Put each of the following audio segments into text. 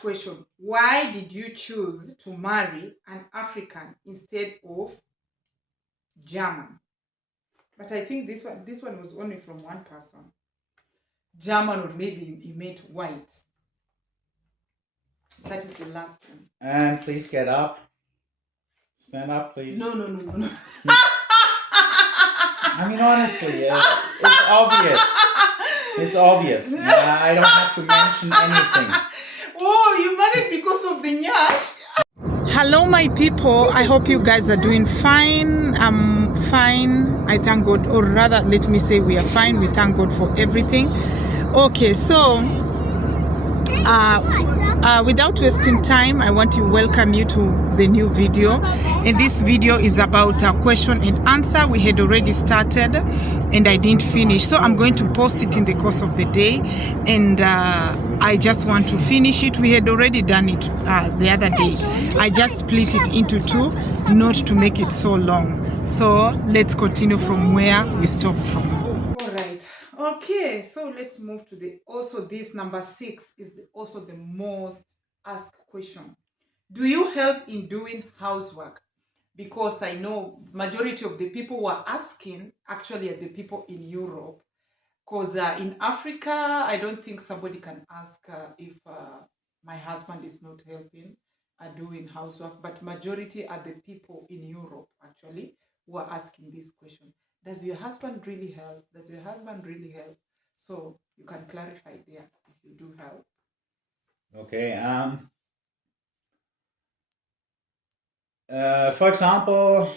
First question, why did you choose to marry an African instead of German? But I think this one was only from one person. German, or maybe he meant white. That is the last one. And please get up. Stand up, please. No. I mean, honestly, it's obvious. It's obvious. I don't have to mention anything. Oh, you married because of the nyash? Hello, my people. I hope you guys are doing fine. I'm fine. I thank God, or rather, let me say we are fine. We thank God for everything. Okay, so without wasting time, I want to welcome you to the new video. And this video is about a question and answer. We had already started and I didn't finish, so I'm going to post it in the course of the day, and I just want to finish it. We had already done it the other day. I just split it into two, not to make it so long. So let's continue from where we stopped from. All right. Okay, so let's move to this number 6 is also the most asked question. Do you help in doing housework? Because I know majority of the people who are asking actually are the people in Europe. Because in Africa, I don't think somebody can ask if my husband is not helping doing housework, but majority are the people in Europe actually who are asking this question. Does your husband really help? Does your husband really help? So you can clarify there if you do help. Okay. For example,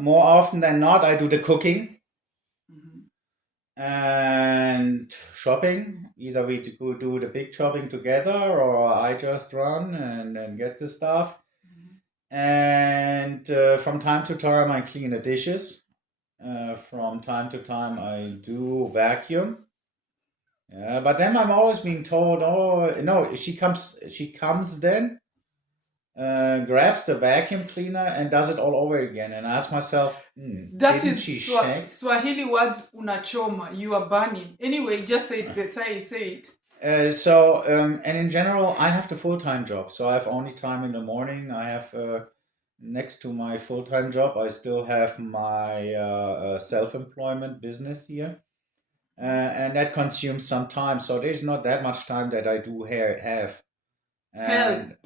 more often than not, I do the cooking and shopping. Either we do the big shopping together, or I just run and get the stuff. And from time to time, I clean the dishes. From time to time, I do vacuum. But then I'm always being told, "Oh no, she comes then, grabs the vacuum cleaner and does it all over again." And I ask myself, That didn't is she check? Swahili words unachoma. You are burning. Anyway, just say it. Say it. And in general, I have the full-time job, so I have only time in the morning. I have next to my full-time job, I still have my self-employment business here, and that consumes some time. So there's not that much time that I do have. And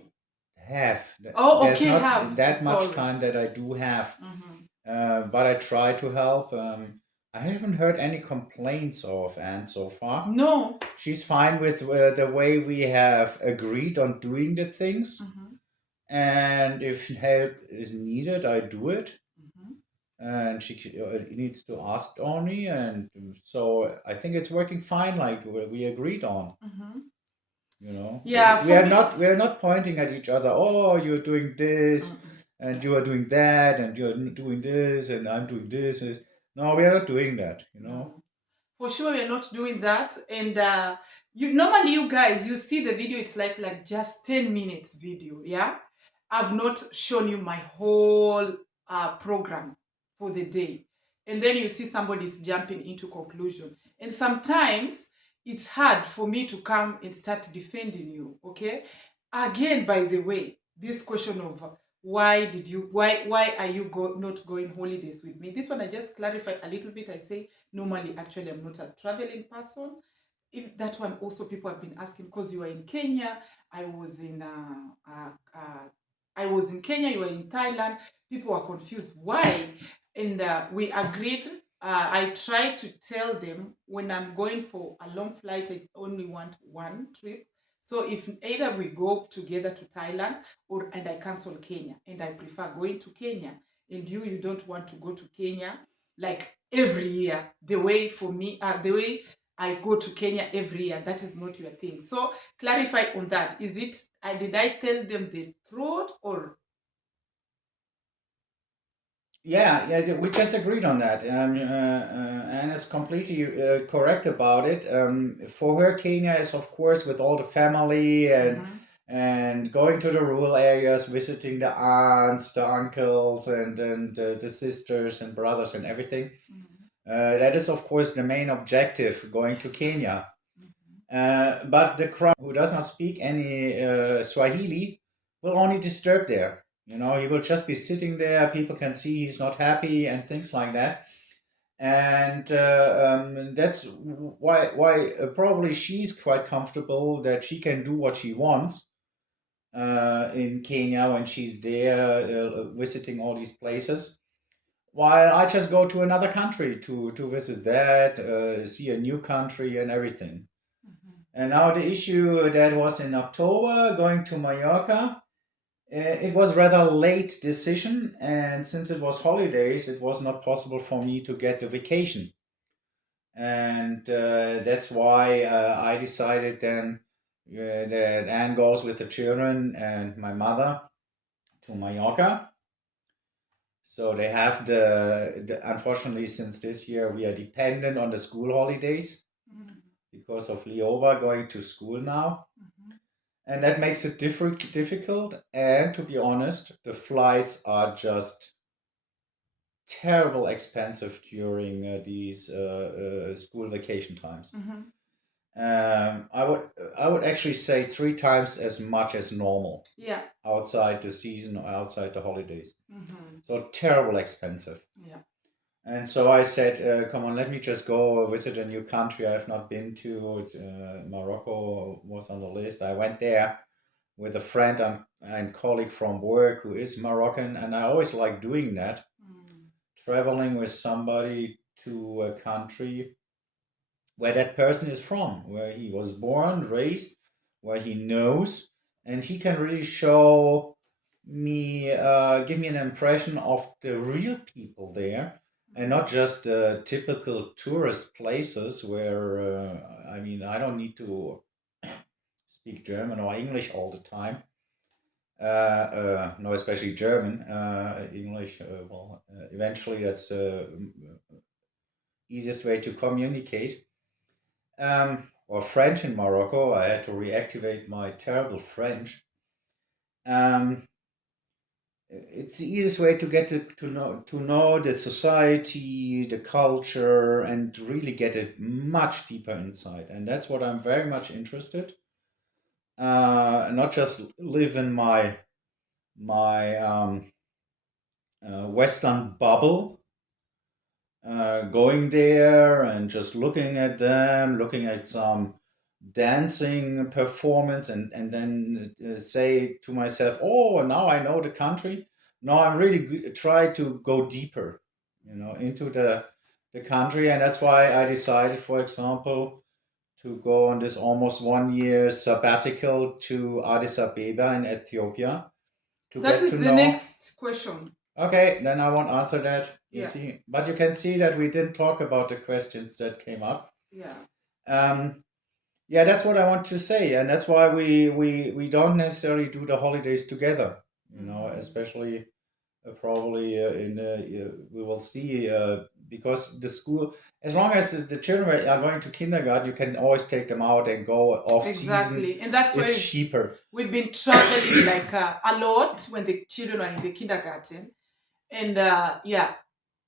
have. Oh, There's okay, not have. that much Sorry. time that I do have. But I try to help. I haven't heard any complaints of Anne so far. No. She's fine with the way we have agreed on doing the things. And if help is needed, I do it. And she needs to ask only. And so I think it's working fine, like we agreed on. You know, Yeah, we are not pointing at each other. Oh, you're doing this, and you are doing that, and you're doing this, and I'm doing this. No, we are not doing that. You know. For sure, we are not doing that. And you guys, you see the video. It's like just 10 minutes video. Yeah, I've not shown you my whole program for the day, and then you see somebody's jumping into conclusion. And sometimes it's hard for me to come and start defending you. Okay. Again, by the way, this question of why are you not going holidays with me? This one I just clarify a little bit. I say normally actually I'm not a traveling person. If that one also people have been asking, because you are in Kenya, I was in Kenya, you were in Thailand. People are confused why, and we agreed. I tried to tell them when I'm going for a long flight, I only want one trip. So if either we go together to Thailand and I cancel Kenya, and I prefer going to Kenya, and you don't want to go to Kenya like every year, the way I go to Kenya every year, that is not your thing. So clarify on that. Did I tell them the truth or? Yeah, we just agreed on that, and it's completely correct about it. For her, Kenya is of course with all the family and going to the rural areas, visiting the aunts, the uncles, and the sisters and brothers and everything. That is of course the main objective, going to Kenya. But the crowd who does not speak any Swahili will only disturb there. You know, he will just be sitting there. People can see he's not happy and things like that. And that's why probably she's quite comfortable that she can do what she wants in Kenya when she's there visiting all these places. While I just go to another country to visit that, see a new country and everything. And now the issue that was in October, going to Mallorca, it was rather late decision, and since it was holidays, it was not possible for me to get a vacation, and that's why I decided then that Anne goes with the children and my mother to Mallorca. So they have unfortunately since this year we are dependent on the school holidays because of Leoba going to school now. And that makes it difficult. And to be honest, the flights are just terrible expensive during these school vacation times. I would actually say 3 times as much as normal. Yeah. Outside the season or outside the holidays. So terrible expensive. Yeah. And so I said, come on, let me just go visit a new country I have not been to. Morocco was on the list. I went there with a friend and colleague from work who is Moroccan, and I always like doing that. Traveling with somebody to a country where that person is from, where he was born, raised, where he knows, and he can really show me, give me an impression of the real people there, and not just typical tourist places where, I mean, I don't need to speak German or English all the time. No, especially German. English, well, eventually that's easiest way to communicate. Or French in Morocco. I had to reactivate my terrible French. Um, it's the easiest way to get to know the society, the culture, and really get it much deeper inside. And that's what I'm very much interested. Not just live in my Western bubble, going there and just looking at them, looking at some dancing performance, and then say to myself, "Oh, now I know the country." No, I'm really try to go deeper, into the country, and that's why I decided, for example, to go on this almost 1 year sabbatical to Addis Ababa in Ethiopia to That get is to the know. next question. Okay, then I won't answer that. You Yeah. see, but you can see that we didn't talk about the questions that came up. Yeah. Yeah, that's what I want to say, and that's why we don't necessarily do the holidays together. Especially probably we will see because the school, as long as the children are going to kindergarten, you can always take them out and go off season. Exactly, and that's why It's cheaper. we've been traveling like a lot when the children are in the kindergarten, and yeah,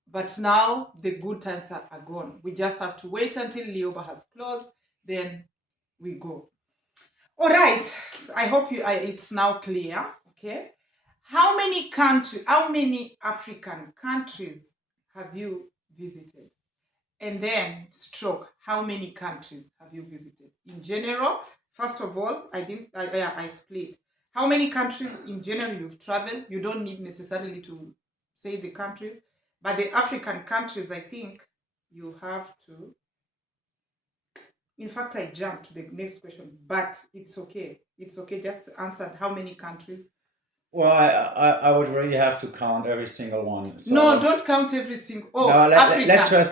but now the good times are gone. We just have to wait until Leoba has closed, then we go. All right, I hope it's now clear. Okay, how many African countries have you visited? And then stroke, how many countries have you visited? In general, first of all, I split. How many countries in general you've traveled? You don't need necessarily to say the countries, but the African countries, I think you have to. In fact, I jumped to the next question, but it's okay. It's okay. Just answer how many countries. Well, I would really have to count every single one. So No, don't count every single. Oh, no, Africa.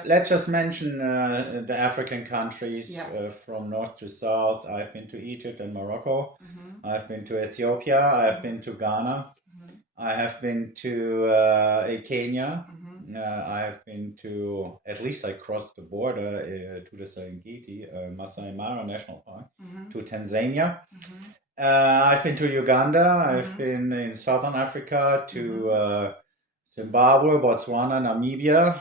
let's just mention the African countries, Yeah. from north to south. I've been to Egypt and Morocco. Mhm. I've been to Ethiopia. I've been to Ghana. Mhm. I have been to Kenya. Mhm. I have been to, at least I crossed the border to the Serengeti, Masai Mara National Park, Mhm. to Tanzania. Mhm. I've been to Uganda. I've Mhm. been in Southern Africa to Zimbabwe, Botswana, Namibia,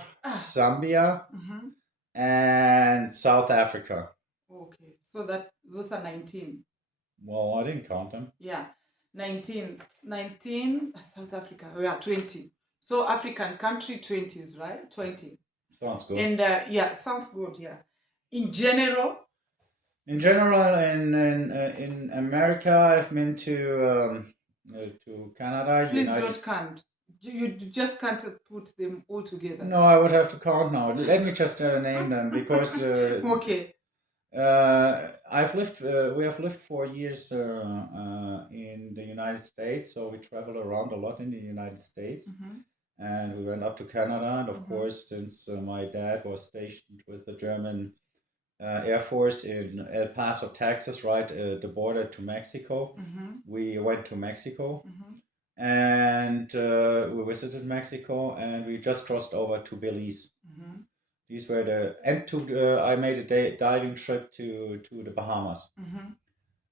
Zambia, Mhm. and South Africa. Okay. So that those are 19. Well, I didn't count them. Yeah, 19. South Africa. Oh, yeah, 20. So African country 20s, right? 20. Sounds good. And yeah, sounds good. Yeah. In general, In general, in America, I've been to Canada. please don't count. You just can't put them all together. No, I would have to count now. Let me just name them because Okay. I've lived. We have lived 4 years in the United States, so we travel around a lot in the United States, and we went up to Canada. And of course, since my dad was stationed with the German Air Force in El Paso, Texas, right at the border to Mexico, we went to Mexico. And we visited Mexico, and we just crossed over to Belize. These were I made a diving trip to the Bahamas.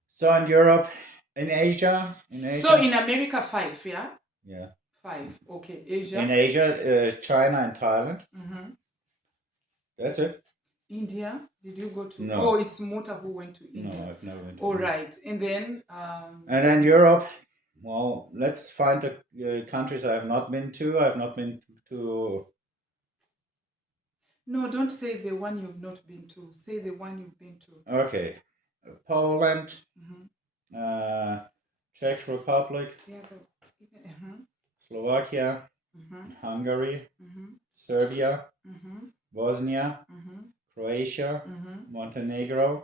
So in Europe, in Asia. So in America, 5, yeah. Yeah. 5. Okay. Asia. In Asia, China and Thailand. That's it. India. Did you go to? No. Oh, it's Mota who went to India. No, I've never been to. All right, and then. And then Europe. Well, let's find the countries I have not been to. I have not been to. No, don't say the one you've not been to. Say the one you've been to. Okay. Poland, Czech Republic, Slovakia, Hungary, Serbia, Bosnia, Croatia, Montenegro,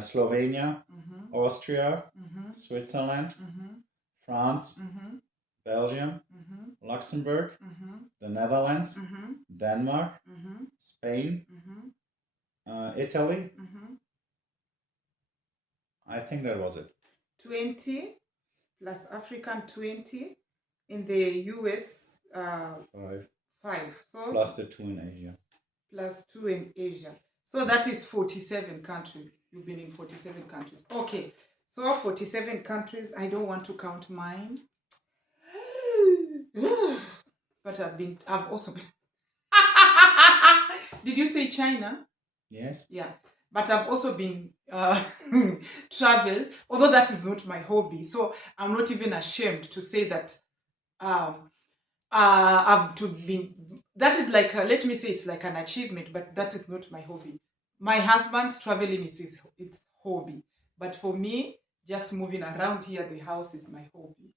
Slovenia, Austria, Switzerland, France, Belgium, Luxembourg, the Netherlands, Denmark, Spain, Italy. I think that was it. 20 plus African 20. In the US, 5. So plus the 2 in Asia. Plus 2 in Asia. So that is 47 countries. You've been in 47 countries. Okay. So 47 countries. I don't want to count mine. But I've also been. Did you say China? Yes. Yeah. But I've also been travel, although that is not my hobby. So I'm not even ashamed to say that I've been. That is like let me say it's like an achievement, but that is not my hobby. My husband's traveling is his hobby, but for me, just moving around here, the house is my hobby.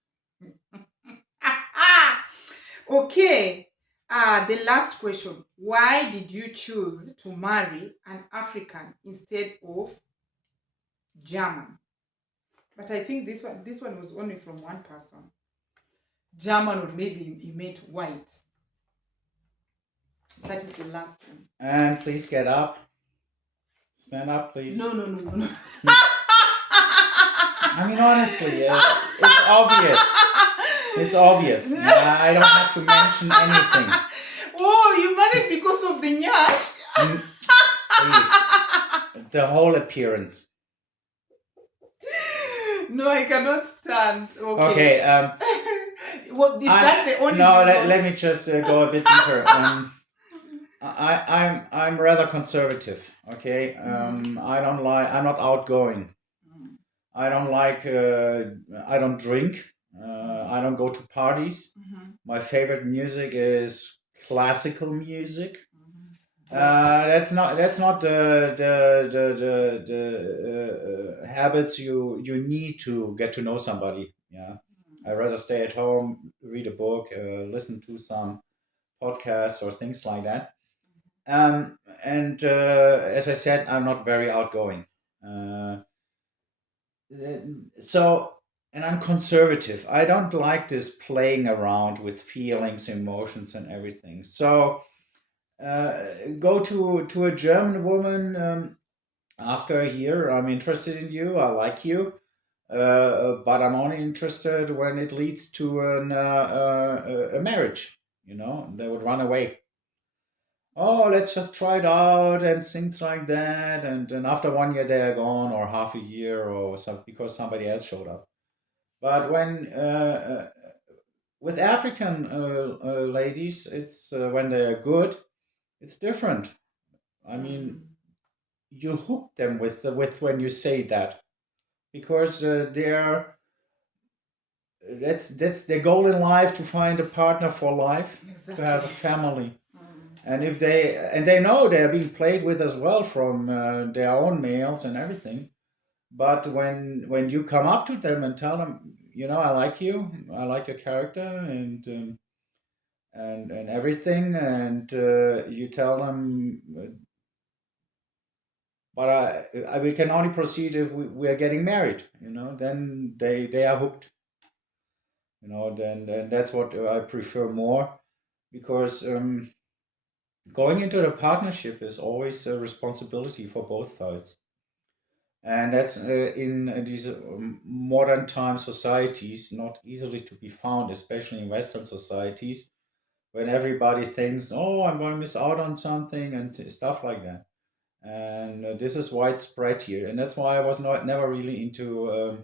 Okay. The last question. Why did you choose to marry an African instead of German? But I think this one was only from one person. German, or maybe he meant white. That is the last one. And please get up. Stand up, please. No. I mean, honestly, it's obvious. It's obvious. I don't have to mention anything. Oh, you married because of the nyash? Please. The whole appearance. No, I cannot stand. Okay. Well, is that the only No, reason? let me just go a bit deeper. I'm rather conservative. Okay. I'm not outgoing. I don't drink. I don't go to parties. My favorite music is classical music. That's not the habits you need to get to know somebody. Yeah, I'd rather stay at home, read a book, listen to some podcasts or things like that. And as I said, I'm not very outgoing. And I'm conservative. I don't like this playing around with feelings, emotions, and everything. So go to a German woman, ask her, here, I'm interested in you, I like you, but I'm only interested when it leads to a marriage. They would run away. Oh, let's just try it out and things like that. And then after 1 year, they're gone, or half a year, or something, because somebody else showed up. But when with African ladies, it's when they're good, it's different. I mean, you hook them with when you say that, because that's their goal in life, to find a partner for life, to have a Exactly. family. And if they know they're being played with as well from their own males and everything. But when you come up to them and tell them, I like you, I like your character, and everything, and you tell them, but we can only proceed if we are getting married, then they are hooked. Then that's what I prefer more, because going into a partnership is always a responsibility for both sides. And that's in these modern time societies not easily to be found, especially in Western societies, when everybody thinks, oh, I'm going to miss out on something and stuff like that. And this is widespread here. And that's why I was never really into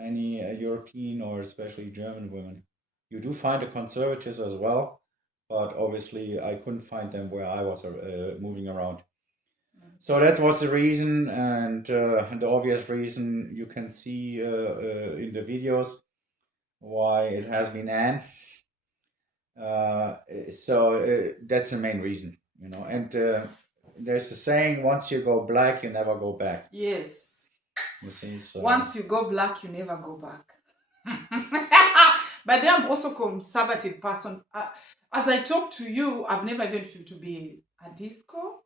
any European or especially German women. You do find the conservatives as well, but obviously I couldn't find them where I was moving around. So that was the reason, and the obvious reason you can see in the videos why it has been Anne. So that's the main reason, And there's a saying: once you go black, you never go back. Yes. You see, so Once you go black, you never go back. But then I'm also a conservative person. As I talk to you, I've never even felt to be a disco,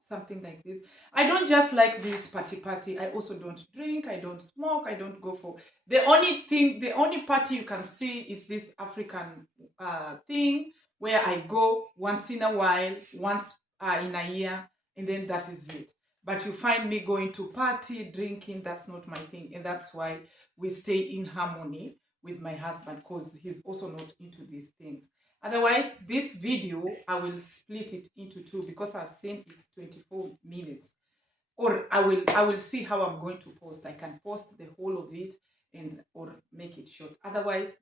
something like this. I don't just like this party. I also don't drink, I don't smoke, I don't go for the only party you can see is this African thing where I go once in a while, once in a year, and then that is it. But you find me going to party, drinking, that's not my thing. And that's why we stay in harmony with my husband, because he's also not into these things. Otherwise, this video, I will split it into two because I've seen it's 24 minutes. Or I will see how I'm going to post. I can post the whole of it or make it short. Otherwise,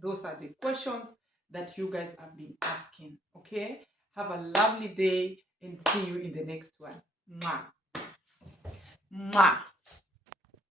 those are the questions that you guys have been asking. Okay? Have a lovely day and see you in the next one. Mwah. Mwah.